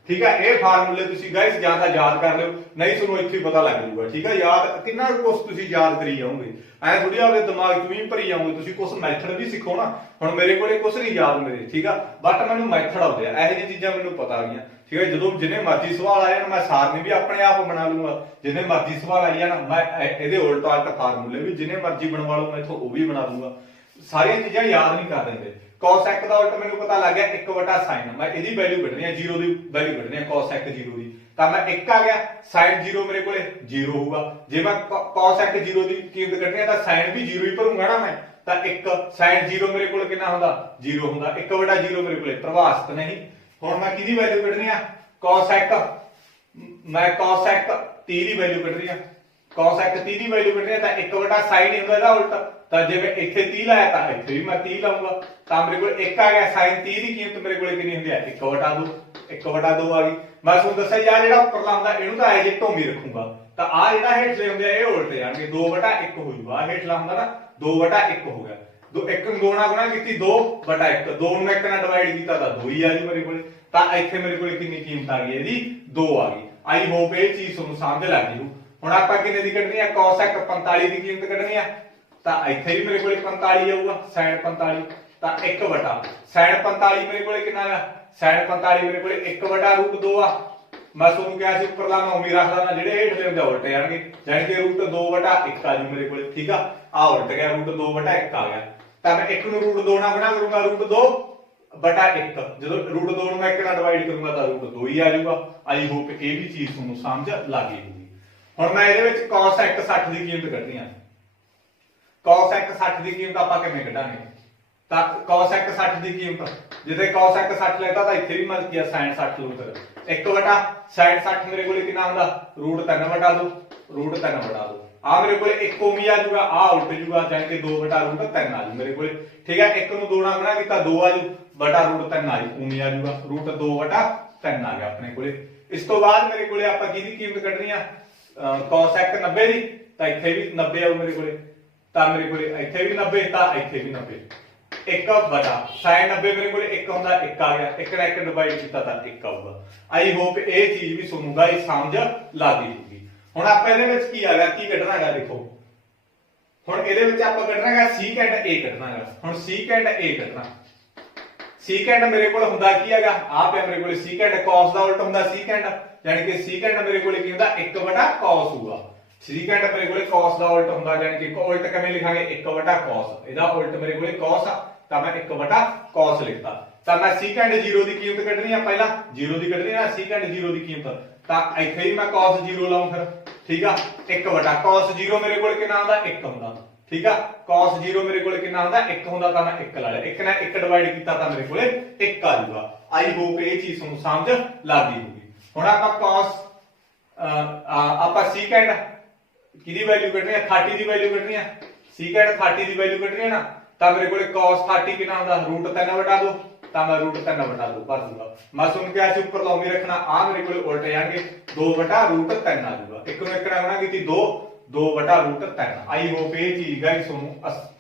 ਠੀਕ ਆ। ਇਹ ਫਾਰਮੂਲੇ ਤੁਸੀਂ ਗਾਇਸ ਜਾਂ ਤਾਂ ਯਾਦ ਕਰ ਲਿਓ, ਨਹੀਂ ਤੁਹਾਨੂੰ ਇੱਥੇ ਪਤਾ ਲੱਗ ਜਾਊਗਾ, ਠੀਕ ਆ। ਯਾਦ ਕਿੰਨਾ ਕੁਛ ਤੁਸੀਂ ਯਾਦ ਕਰੀ ਜਾਓਗੇ, ਐ ਥੋੜੀ ਆਪਦੇ ਦਿਮਾਗ 'ਚ ਵੀ ਭਰੀ ਜਾਓਗੇ। ਤੁਸੀਂ ਕੁਛ ਮੈਥਡ ਵੀ ਸਿੱਖੋ ਨਾ। ਹੁਣ ਮੇਰੇ ਕੋਲੇ ਕੁਛ ਨਹੀਂ ਯਾਦ ਮੇਰੇ, ਠੀਕ ਆ, ਬਟ ਮੈਨੂੰ ਮੈਥਡ ਆਉਂਦੇ ਆ, ਇਹੋ ਜਿਹੀ ਚੀਜ਼ਾਂ ਮੈਨੂੰ ਪਤਾ ਗਈਆਂ, ਠੀਕ ਹੈ। ਜਦੋਂ ਜਿੰਨੇ ਮਰਜ਼ੀ ਸਵਾਲ ਆ ਜਾਣ ਮੈਂ ਸਾਰਨੀ ਵੀ ਆਪਣੇ ਆਪ ਬਣਾ ਲੂੰਗਾ, ਜਿੰਨੇ ਮਰਜ਼ੀ ਸਵਾਲ ਆਈ ਜਾਣ ਮੈਂ ਇਹਦੇ ਉਲਟ ਆਲਟ ਫਾਰਮੂਲੇ ਵੀ ਜਿੰਨੇ ਮਰਜ਼ੀ ਬਣਵਾ ਲਓ ਮੈਥੋਂ ਉਹ ਵੀ ਬਣਾ ਲੂੰਗਾ। ਸਾਰੀਆਂ ਚੀਜ਼ਾਂ ਯਾਦ ਨਹੀਂ ਕਰ ਦਿੰਦੇ। cos sec ਦਾ ਉਲਟ ਮੈਨੂੰ ਪਤਾ ਲੱਗ ਗਿਆ 1/sin, ਮੈਂ ਇਹਦੀ ਵੈਲਿਊ ਕੱਢਣੀ ਆ, 0 ਦੀ ਵੈਲਿਊ ਕੱਢਣੀ ਆ cos sec 0 ਦੀ। ਤਾਂ ਮੈਂ 1 ਆ ਗਿਆ, sin 0 ਮੇਰੇ ਕੋਲੇ 0 ਹੋਊਗਾ। ਜੇ ਮੈਂ cos sec 0 ਦੀ ਕੀਮਤ ਕੱਢਣੀ ਆ ਤਾਂ sin ਵੀ 0 ਹੀ ਭਰੂੰਗਾ ਨਾ ਮੈਂ, ਤਾਂ 1 sin 0 ਮੇਰੇ ਕੋਲ ਕਿੰਨਾ ਹੁੰਦਾ 0 ਹੁੰਦਾ। 1/0 ਮੇਰੇ ਕੋਲੇ ਪ੍ਰਭਾਸ਼ਿਤ ਨਹੀਂ। ਹੁਣ ਮੈਂ ਕਿਹਦੀ ਵੈਲਿਊ ਕੱਢਣੀ ਆ cos sec, ਮੈਂ cos sec 30 ਦੀ ਵੈਲਿਊ ਕੱਢਣੀ ਆ, cos sec 30 ਦੀ ਵੈਲਿਊ ਕੱਢਣੀ ਆ ਤਾਂ 1/sin ਹੀ ਹੁੰਦਾ ਇਹਦਾ ਉਲਟ। ਤਾਂ ਜੇ ਮੈਂ ਇੱਥੇ 30 ਲਾਇਆ ਤਾਂ ਇੱਥੇ ਵੀ ਮੈਂ 30 ਲਾਉਂਗਾ, ਤਾਂ ਮੇਰੇ ਕੋਲ 1 ਆ ਗਿਆ। sin 30 ਦੀ ਕੀਮਤ ਮੇਰੇ ਕੋਲ ਕਿੰਨੀ ਹੁੰਦੀ ਹੈ 1/2, 1/2 ਆ ਗਈ। ਮੈਂ ਤੁਹਾਨੂੰ ਦੱਸਿਆ ਯਾਰ ਜਿਹੜਾ ਉੱਪਰਲਾ ਹੁੰਦਾ ਇਹਨੂੰ ਤਾਂ ਐ ਜੇ ਢੋਮੀ ਰੱਖੂਗਾ, ਤਾਂ ਆ ਜਿਹੜਾ ਹੇਠਲੇ ਹੁੰਦੇ ਆ ਇਹ ਉਲਟ ਜਾਣਗੇ, 2/1 ਹੋ ਜੂਗਾ। ਆ ਹੇਠਲਾ ਹੁੰਦਾ ਨਾ 2/1 ਹੋ ਗਿਆ, 1 ਨੂੰ 2 ਨਾਲ ਗੁਣਾ ਕੀਤੀ 2/1, 2 ਨੂੰ 1 ਨਾਲ ਡਿਵਾਈਡ ਕੀਤਾ ਤਾਂ 2 ਹੀ ਆ ਜੀ ਮੇਰੇ ਕੋਲ। ਤਾਂ ਇੱਥੇ ਮੇਰੇ ਕੋਲ ਕਿੰਨੀ ਕੀਮਤ ਆ ਗਈ ਇਹਦੀ 2 ਆ ਗਈ। ਆਈ ਹੋਪ ਇਹ ਚੀਜ਼ ਤੁਹਾਨੂੰ ਸਮਝ ਲੱਗ ਜੂ। ਹੁਣ ਆਪਾਂ ਕਿੰਨੇ ਦੀ ਕੱਢਣੀ ਆ cos sec 45 ਦੀ ਕੀਮਤ ਕੱਢਣੀ ਆ, ਤਾਂ ਇੱਥੇ ਵੀ ਮੇਰੇ ਕੋਲੇ 45 ਆਊਗਾ, sin 45 ਤਾਂ 1 sin 45 ਮੇਰੇ ਕੋਲੇ ਕਿੰਨਾ ਆ, sin 45 ਮੇਰੇ ਕੋਲੇ 1/√2 ਆ। ਮੈਂ ਤੁਹਾਨੂੰ ਕਿਹਾ ਸੀ ਉੱਪਰਲਾ ਮੈਂ ਉਮੀ ਰੱਖਦਾ ਨਾ, ਜਿਹੜੇ ਹੇਠਲੇ ਹੁੰਦੇ ਉਲਟ ਜਾਣਗੇ, ਜਾਨੀ ਕਿ √2/1 ਆ ਜੂ ਮੇਰੇ ਕੋਲੇ, ਠੀਕ ਆ। ਆ ਉਲਟ ਗਿਆ, √2/1 ਆ ਗਿਆ। ਤਾਂ ਮੈਂ 1 ਨੂੰ √2 ਨਾਲ ਗੁਣਾ ਕਰੂੰਗਾ, √2/1, ਜਦੋਂ √2 ਨੂੰ ਮੈਂ 1 ਨਾਲ ਡਿਵਾਈਡ ਕਰੂੰਗਾ ਤਾਂ √2 ਹੀ ਆ ਜਾਊਗਾ। ਆਈ ਹੋਪ ਇਹ ਵੀ ਚੀਜ਼ ਤੁਹਾਨੂੰ ਸਮਝ ਲੱਗ ਗਈ ਹੋਊਗੀ। ਹੁਣ ਮੈਂ ਇਹਦੇ ਵਿੱਚ cos sec 60 ਦੀ ਕੀਮਤ ਕੱਢਣੀ ਆ। cos sec 60 ਦੀ ਕੀਮਤ ਆਪਾਂ ਕਿਵੇਂ ਕੱਢਾਂਗੇ, ਤਾਂ cos sec 60 ਦੀ ਕੀਮਤ ਜਿੱਥੇ cos sec 60 ਲੈਤਾ ਤਾਂ ਇੱਥੇ ਵੀ ਮੈਂ ਕੀ sin 60 ਲਊਂਗਾ। 1/sin 60 ਮੇਰੇ ਕੋਲੇ ਕਿੰਨਾ ਹੁੰਦਾ √3/2 ਆ ਮੇਰੇ ਕੋਲੇ 1 ਉਮੀ ਆ ਜੂਗਾ, ਆ ਉਲਟ ਜੂਗਾ, ਜਾਨੀ ਕਿ 2/√3 ਆ ਜੂ ਮੇਰੇ ਕੋਲੇ, ਠੀਕ ਹੈ। 1 ਨੂੰ 2 ਨਾਲ ਗੁਣਾ ਕੀਤਾ 2 ਆ ਜੂ, √3 ਆ ਜੂ, ਉਮੀ ਆ ਜੂਗਾ, √2/3 ਆ ਗਿਆ ਆਪਣੇ ਕੋਲੇ। ਇਸ ਤੋਂ ਬਾਅਦ ਮੇਰੇ ਕੋਲੇ ਆਪਾਂ ਕਿਹਦੀ ਕੀਮਤ ਕੱਢਣੀ ਆ cos sec 90 ਦੀ, ਤਾਂ ਇੱਥੇ ਵੀ 90 ਆਊ ਮੇਰੇ ਕੋਲੇ, ਤਾਂ ਮੇਰੇ ਕੋਲੇ ਇੱਥੇ ਵੀ 90 ਤਾਂ ਇੱਥੇ ਵੀ 90। 1/sin 90 ਮੇਰੇ ਕੋਲੇ 1 ਹੁੰਦਾ, 1 ਆ ਗਿਆ, 1 ਨਾਲ 1 ਡਿਵਾਈਡ ਕੀਤਾ ਤਾਂ 1 ਆਊਗਾ। ਆਈ ਹੋਪ ਇਹ ਚੀਜ਼ ਵੀ ਤੁਹਾਨੂੰ ਗਾਇਸ ਸਮਝ ਲੱਗ ਗਈ ਹੋਊਗੀ। ਹੁਣ ਆਪਾਂ ਇਹਦੇ ਵਿੱਚ ਕੀ ਆ ਗਿਆ, ਕੀ ਕੱਢਣਾ ਹੈਗਾ ਦੇਖੋ। ਹੁਣ ਇਹਦੇ ਵਿੱਚ ਆਪਾਂ ਕੱਢਣਾ ਹੈਗਾ secant a ਕੱਢਣਾ ਹੈਗਾ। ਹੁਣ secant a ਕੱਢਣਾ, secant ਮੇਰੇ ਕੋਲ ਹੁੰਦਾ ਕੀ ਹੈਗਾ, ਆ ਪਿਆ ਮੇਰੇ ਕੋਲੇ secant, cos ਦਾ ਉਲਟ ਹੁੰਦਾ secant, ਯਾਨੀ ਕਿ secant ਮੇਰੇ ਕੋਲੇ ਕੀ ਹੁੰਦਾ 1/cos ਹੋਊਗਾ। secant ਮੇਰੇ ਕੋਲੇ cos ਦਾ ਉਲਟ ਹੁੰਦਾ, ਯਾਨੀ ਕਿ ਉਲਟ ਕਿਵੇਂ ਲਿਖਾਂਗੇ 1/cos, ਇਹਦਾ ਉਲਟ ਮੇਰੇ ਕੋਲੇ cos ਆ ਤਾਂ ਮੈਂ 1/cos ਲਿਖਤਾ। ਤਾਂ ਮੈਂ secant 0 ਦੀ ਕੀਮਤ ਕੱਢਣੀ ਆ, ਪਹਿਲਾਂ 0 ਦੀ ਕੱਢਣੀ ਆ secant 0 ਦੀ ਕੀਮਤ, ਤਾਂ ਇੱਥੇ ਹੀ ਮੈਂ cos 0 ਲਾਉਂ ਫਿਰ, ਠੀਕ ਆ। 1/cos 0 ਮੇਰੇ ਕੋਲ ਕਿੰਨਾ ਹੁੰਦਾ 1 ਹੁੰਦਾ, ਠੀਕ ਆ। cos 0 ਮੇਰੇ ਕੋਲ ਕਿੰਨਾ ਹੁੰਦਾ 1 ਹੁੰਦਾ, ਤਾਂ ਮੈਂ 1 ਲਾ ਲਿਆ, 1 ਨਾਲ 1 ਡਿਵਾਈਡ ਕੀਤਾ ਤਾਂ ਮੇਰੇ ਕੋਲੇ 1 ਆ ਜਾਊਗਾ। ਆਈ ਹੋਪ ਇਹ ਚੀਜ਼ ਤੁਹਾਨੂੰ ਸਮਝ ਲੱਗ ਗਈ ਹੋਊਗੀ। ਹੁਣ ਆਪਾਂ cos ਆਪਾਂ secant किहदी वैल्यू कढनी है 30 की वैल्यू कढनी है सीकैंड 30 की वैल्यू कढनी है ना तो मेरे को cos 30 कितना होता √3/2 तो मैं √3/2 भर दूंगा मैं सुन के ऐसे ऊपर लॉन्गी रखना आ मेरे को उल्टे जाएंगे 2/√3 आ जाऊगा एक में एक बना की 2 2/√3 आई होप ये चीज गाइस ਤੁਹਾਨੂੰ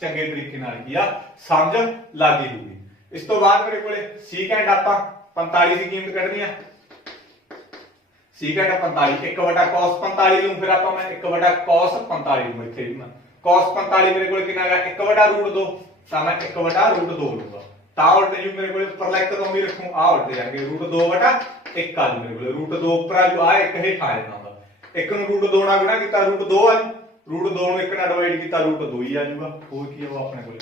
ਚੰਗੇ ਤਰੀਕੇ ਨਾਲ ਕੀ ਆ ਸਮਝ ਲੱਗ ਗਈ ਹੋਊਗੀ ਇਸ ਤੋਂ ਬਾਅਦ ਮੇਰੇ ਕੋਲੇ ਸੀਕੈਂਡ ਆਪਾਂ 45 ਦੀ ਕੀਮਤ ਕੱਢਣੀ ਆ ਸੀਕੈਂਡ 45 1/cos 45 ਲੂੰ ਫਿਰ ਆਪਾਂ ਮੈਂ 1/cos 45 ਲੂੰ ਇੱਥੇ ਵੀ ਮੈਂ cos 45 ਮੇਰੇ ਕੋਲੇ ਕਿੰਨਾ ਆ 1/√2 ਤਾਂ ਮੈਂ 1/√2 ਲੂੰਗਾ ਤਾਂ ਉਲਟੇ ਜੀ ਮੇਰੇ ਕੋਲੇ ਉੱਪਰ ਲੈ ਕੇ ਵੀ ਰੱਖੂ ਆ ਉਲਟੇ ਜਾਣਗੇ √2/1 ਆ ਜੂ ਮੇਰੇ ਕੋਲੇ √2 ਉੱਪਰ ਆ ਜੂ ਆ ਇੱਕ ਹੇਠ ਆ ਜਾਣਾ एक √2 ਨਾਲ ਗੁਣਾ ਕੀਤਾ √2 ਆ √2 ਨੂੰ ਇੱਕ ਨਾਲ ਡਿਵਾਈਡ ਕੀਤਾ √2 ਹੀ ਆ ਜਾਊਗਾ ਹੋਰ ਕੀ ਹੋਊ ਆਪਣੇ ਕੋਲੇ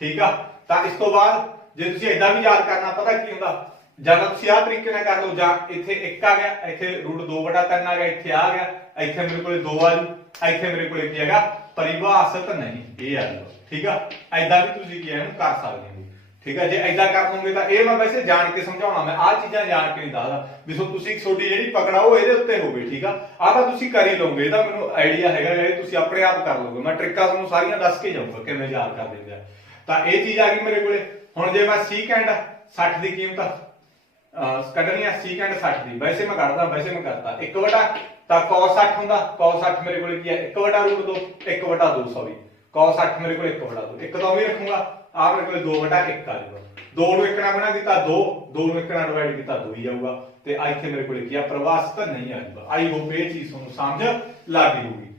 ਠੀਕ ਆ ਤਾਂ ਇਸ ਤੋਂ ਬਾਅਦ ਜੇ ਤੁਸੀਂ ਇਦਾਂ ਵੀ ਯਾਦ ਕਰਨਾ ਪਤਾ ਕੀ ਹੁੰਦਾ ਜਾਂ ਤੁਸੀਂ ਆਹ ਤਰੀਕੇ ਨਾਲ ਕਰ ਲਓ ਜਾਂ ਇੱਥੇ 1 ਆ ਗਿਆ ਇੱਥੇ √2/3 ਆ ਗਿਆ ਇੱਥੇ ਆ ਗਿਆ ਇੱਥੇ ਮੇਰੇ ਕੋਲੇ 2 ਆ ਜੂ ਇੱਥੇ ਮੇਰੇ ਕੋਲੇ ਕੀ ਹੈਗਾ ਪਰਿਭਾਸ਼ਿਤ ਨਹੀਂ ਇਹ ਆ ਜਾਊਗਾ ਠੀਕ ਆ ਐਦਾਂ ਵੀ ਤੁਸੀਂ ਕੀ ਇਹਨੂੰ ਕਰ ਸਕਦੇ ਹੋ ठीक है जे ऐसा कर दोगे तो ये मैं वैसे जान के समझाਉਣਾ मैं आ चीज़ां जान के नहीं दसदा भी सो तुसी छोटी ਜਿਹੜੀ ਪਕੜਾ ਉਹ ਇਹਦੇ ਉੱਤੇ ਹੋਵੇ ਠੀਕ ਆ ਆ ਤਾਂ ਤੁਸੀਂ ਕਰ ਹੀ ਲਓਗੇ ਇਹਦਾ ਮੈਨੂੰ ਆਈਡੀਆ ਹੈਗਾ ਇਹ ਤੁਸੀਂ ਆਪਣੇ ਆਪ ਕਰ ਲਓਗੇ ਮੈਂ ਟ੍ਰਿਕਾਂ ਤੁਹਾਨੂੰ ਸਾਰੀਆਂ ਦੱਸ ਕੇ ਜਾਊਂਗਾ ਕਿਵੇਂ ਯਾਦ ਕਰ ਦਿੰਦੇ ਆ ਤਾਂ ਇਹ ਚੀਜ਼ ਆ ਗਈ ਮੇਰੇ ਕੋਲੇ ਹੁਣ ਜੇ ਮੈਂ ਸੀਕੈਂਡ 60 ਦੀ ਕੀਮਤ ਕੱਢਣੀ ਆ ਸੀਕੈਂਡ 60 ਦੀ ਵੈਸੇ ਮੈਂ ਕੱਢਦਾ ਵੈਸੇ ਮੈਂ ਕਰਦਾ 1 ਤਾਂ cos 60 ਹੁੰਦਾ cos 60 ਮੇਰੇ ਕੋਲੇ ਕੀ ਆ 1/√2 1/2 ਸੌਰੀ cos 60 ਮੇਰੇ ਕੋਲੇ 1/2 ਇੱਕ ਤਾਂ ਵੀ ਰੱਖੂੰਗਾ ਆ ਮੇਰੇ ਕੋਲੇ 2/1 ਆ ਜਾਊਗਾ 2 ਨੂੰ ਇੱਕ ਨਾਲ ਬਣਾ ਦਿੱਤਾ 2 2 ਨੂੰ ਇੱਕ ਨਾਲ ਡਿਵਾਈਡ ਕੀਤਾ 2 ਹੀ ਆਊਗਾ ਤੇ ਆ ਇੱਥੇ ਮੇਰੇ ਕੋਲੇ ਕੀ ਆ ਪ੍ਰਵਾਸਤ ਨਹੀਂ ਆਊਗਾ ਆਈ ਹੋਪ ਇਹ ਚੀਜ਼ ਤੁਹਾਨੂੰ ਸਮਝ ਲੱਗ ਗਈ ਹੋਊਗੀ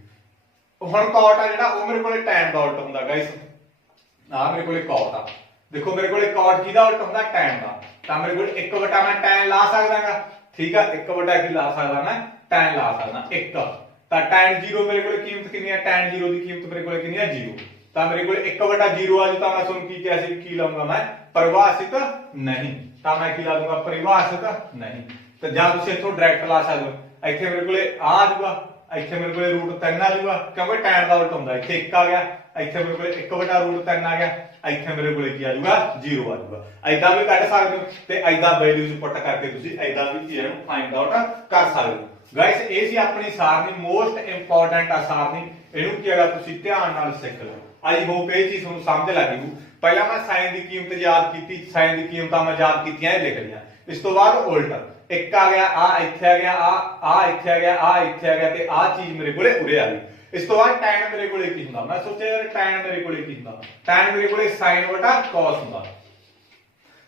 ਹੁਣ cot ਆ ਜਿਹੜਾ ਉਹ ਮੇਰੇ ਕੋਲੇ tan ਦਾ ਉਲਟ ਹੁੰਦਾ ਗਾਇਸ ਆ ਮੇਰੇ ਕੋਲੇ cot ਆ ਦੇਖੋ ਮੇਰੇ ਕੋਲੇ cot ਕਿਹਦਾ ਉਲਟ ਹੁੰਦਾ tan ਦਾ ਤਾਂ ਮੇਰੇ ਕੋਲੇ 1/, ਮੈਂ tan ਲਾ ਸਕਦਾਗਾ ਠੀਕ ਆ 1/, ਕੀ ਲਾ ਸਕਦਾ ਮੈਂ tan ਲਾ ਸਕਦਾ 1 ਤਾਂ tan 0 ਮੇਰੇ ਕੋਲੇ ਕੀਮਤ ਕਿੰਨੀ ਆ tan 0 ਦੀ ਕੀਮਤ ਮੇਰੇ ਕੋਲੇ ਕਿੰਨੀ ਆ 0 ਤਾਂ ਮੇਰੇ ਕੋਲ 1/0 ਆ ਜੂ ਤਾਂ ਮੈਂ ਤੁਹਾਨੂੰ ਕੀ ਕਿਹਾ ਸੀ ਕੀ ਲਾਉਂਗਾ ਮੈਂ ਪਰਿਭਾਸ਼ਿਤ ਨਹੀਂ ਤਾਂ ਮੈਂ ਕੀ ਲਾ ਦੂੰਗਾ ਪਰਿਭਾਸ਼ਿਤ ਨਹੀਂ ਤਾਂ ਜਾਂ ਤੁਸੀਂ ਇੱਥੋਂ ਡਾਇਰੈਕਟ ਲਾ ਸਕਦੇ ਹੋ ਇੱਥੇ ਮੇਰੇ ਕੋਲੇ ਆ ਜਾਊਗਾ ਇੱਥੇ ਮੇਰੇ ਕੋਲੇ √3 ਆ ਜਾਊਗਾ ਕਿਉਂਕਿ tan ਦਾ ਉਲਟ ਹੁੰਦਾ ਇੱਥੇ 1 ਆ ਗਿਆ ਇੱਥੇ ਮੇਰੇ ਕੋਲੇ 1/√3 ਆ ਗਿਆ ਇੱਥੇ ਮੇਰੇ ਕੋਲੇ ਕੀ ਆ ਜਾਊਗਾ 0 ਆ ਜਾਊਗਾ ਐਦਾਂ ਵੀ ਕੱਢ ਸਕਦੇ ਹੋ ਤੇ ਐਦਾਂ ਵੈਲਿਊਜ਼ ਪੁੱਟ ਕਰਕੇ ਤੁਸੀਂ ਐਦਾਂ ਵੀ ਇਹਨੂੰ ਫਾਈਂਡ ਆਊਟ ਕਰ ਸਕਦੇ ਹੋ ਗਾਇਸ ਇਹ ਸੀ ਆਪਣੀ ਸਾਰਣੀ ਮੋਸਟ ਇੰਪੋਰਟੈਂਟ ਆ ਸਾਰਣੀ ਇਹਨੂੰ ਕੀ ਹੈਗਾ ਤੁਸੀਂ ਧਿਆਨ ਨਾਲ ਸਿੱਖ ਲਓ आई होप ये चीज ਤੁਹਾਨੂੰ ਸਮਝ ਲੱਗੀ ਹੋ ਪਹਿਲਾਂ ਮੈਂ sin ਦੀ ਕੀਮਤ ਯਾਦ ਕੀਤੀ sin ਦੀ ਕੀਮਤਾਂ ਮੈਂ ਯਾਦ ਕੀਤੀਆਂ ਇਹ ਲਿਖ ਲਿਆ ਇਸ ਤੋਂ ਬਾਅਦ ਉਲਟ ਇੱਕ ਆ ਗਿਆ ਆ ਇੱਥੇ ਆ ਗਿਆ ਆ ਇੱਥੇ ਆ ਗਿਆ ਆ ਇੱਥੇ ਆ ਗਿਆ ਤੇ ਆ ਚੀਜ਼ ਮੇਰੇ ਕੋਲੇ ਉਰੇ ਆ ਗਈ ਇਸ ਤੋਂ ਬਾਅਦ tan ਮੇਰੇ ਕੋਲੇ ਕੀ ਹੁੰਦਾ ਮੈਂ ਸੋਚਿਆ ਯਾਰ tan ਮੇਰੇ ਕੋਲੇ ਕੀ ਹੁੰਦਾ tan ਮੇਰੇ ਕੋਲੇ sin/cos ਹੁੰਦਾ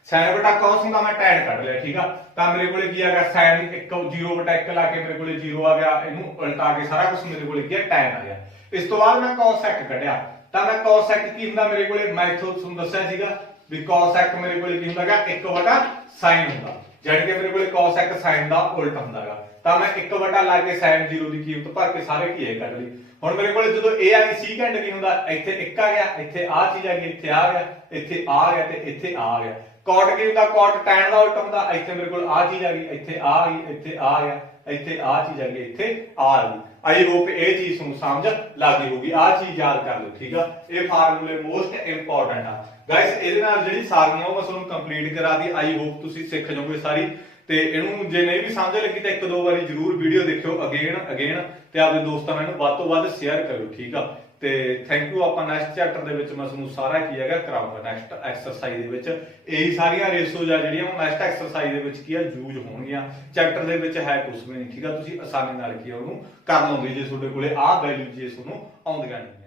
sin/cos ਹੁੰਦਾ ਮੈਂ tan ਕੱਢ ਲਿਆ ਠੀਕ ਆ ਤਾਂ ਮੇਰੇ ਕੋਲੇ ਕੀ ਆ ਗਿਆ sin 0/1 ਲਾ ਕੇ ਮੇਰੇ ਕੋਲੇ 0 ਆ ਗਿਆ ਇਹਨੂੰ ਉਲਟਾ ਕੇ ਸਾਰਾ ਕੁਝ ਮੇਰੇ ਕੋਲੇ ਕੀ ਆ tan ਆ ਗਿਆ ਇਸ ਤੋਂ ਬਾਅਦ ਮੈਂ cos sec ਕੱਢਿਆ ਤਾਂ ਮੈਂ cos sec ਕੀ ਹੁੰਦਾ ਮੇਰੇ ਕੋਲੇ ਮੈਂ ਇਥੋਂ ਤੁਹਾਨੂੰ ਦੱਸਿਆ ਸੀਗਾ ਵੀ cos sec ਮੇਰੇ ਕੋਲੇ ਕੀ ਹੁੰਦਾਗਾ 1/sin ਹੁੰਦਾ ਜਦ ਕਿ ਮੇਰੇ ਕੋਲੇ cos sec sin ਦਾ ਉਲਟ ਹੁੰਦਾਗਾ ਤਾਂ ਮੈਂ 1/ ਲਾ ਕੇ sin 0 ਦੀ ਕੀਮਤ ਭਰ ਕੇ ਸਾਰੇ ਕੀ ਹੈ ਕੱਢ ਲਈ ਹੁਣ ਮੇਰੇ ਕੋਲੇ ਜਦੋਂ ਇਹ ਆ ਗਈ ਸੀਕੈਂਡ ਕੀ ਹੁੰਦਾ ਇੱਥੇ 1 ਆ ਗਿਆ ਇੱਥੇ ਆ ਚੀਜ਼ ਆ ਗਈ ਇੱਥੇ ਆ ਗਿਆ ਇੱਥੇ ਆ ਗਿਆ ਤੇ ਇੱਥੇ ਆ ਗਿਆ cot ਕੀ ਹੁੰਦਾ cot tan ਦਾ ਉਲਟ ਹੁੰਦਾ ਇੱਥੇ ਮੇਰੇ ਕੋਲ ਆ ਚੀਜ਼ ਆ ਗਈ ਇੱਥੇ ਆ ਗਈ ਇੱਥੇ ਆ ਗਿਆ ਇੱਥੇ ਆ ਚੀਜ਼ ਆ ਗਈ ਇੱਥੇ ਆ ਗਈ आई होप ये चीज ਤੁਹਾਨੂੰ ਸਮਝ ਲੱਗ ਗਈ ਹੋਊਗੀ ਆ ਚੀਜ਼ ਯਾਦ ਕਰ ਲਓ ਠੀਕ ਆ ਇਹ ਫਾਰਮੂਲੇ ਮੋਸਟ ਇੰਪੋਰਟੈਂਟ ਆ ਗਾਇਸ ਇਹਦੇ ਨਾਲ ਜਿਹੜੀ ਸਾਰੀਆਂ ਉਹ ਮੈਂ ਤੁਹਾਨੂੰ ਕੰਪਲੀਟ ਕਰਾ ਦੀ ਆਈ ਹੋਪ ਤੁਸੀਂ ਸਿੱਖ ਜਾਓਗੇ ਸਾਰੀ ਤੇ ਇਹਨੂੰ ਜੇ ਨਹੀਂ ਵੀ ਸਮਝ ਲੱਗੀ ਤਾਂ ਇੱਕ ਦੋ ਵਾਰੀ ਜਰੂਰ ਵੀਡੀਓ ਦੇਖਿਓ ਅਗੇਨ ਤੇ ਆਪਣੇ ਦੋਸਤਾਂ ਨਾਲ ਇਹਨੂੰ ਵੱਧ ਤੋਂ ਵੱਧ ਸ਼ੇਅਰ ਕਰਿਓ ਠੀਕ ਆ ਤੇ ਥੈਂਕ ਯੂ ਆਪਾਂ ਨੈਕਸਟ ਚੈਪਟਰ ਦੇ ਵਿੱਚ ਮੈਂ ਤੁਹਾਨੂੰ ਸਾਰਾ ਕੀ ਹੈਗਾ ਕਰਾਉਂਗਾ ਨੈਕਸਟ ਐਕਸਰਸਾਈਜ਼ ਦੇ ਵਿੱਚ ਇਹੀ ਸਾਰੀਆਂ ਰੇਸ਼ੋਜ਼ ਆ ਜਿਹੜੀਆਂ ਉਹ ਨੈਕਸਟ ਐਕਸਰਸਾਈਜ਼ ਦੇ ਵਿੱਚ ਕੀ ਆ ਯੂਜ਼ ਹੋਣਗੀਆਂ ਚੈਪਟਰ ਦੇ ਵਿੱਚ ਹੈ ਕੁਝ ਵੀ ਨਹੀਂ ਠੀਕ ਆ ਤੁਸੀਂ ਆਸਾਨੀ ਨਾਲ ਕੀ ਆ ਉਹਨੂੰ ਕਰ ਲਓਗੇ ਜੇ ਤੁਹਾਡੇ ਕੋਲੇ ਆਹ ਵੈਲਿਊ ਜੇ ਤੁਹਾਨੂੰ ਆਉਂਦੀਆਂ ਨਹੀਂ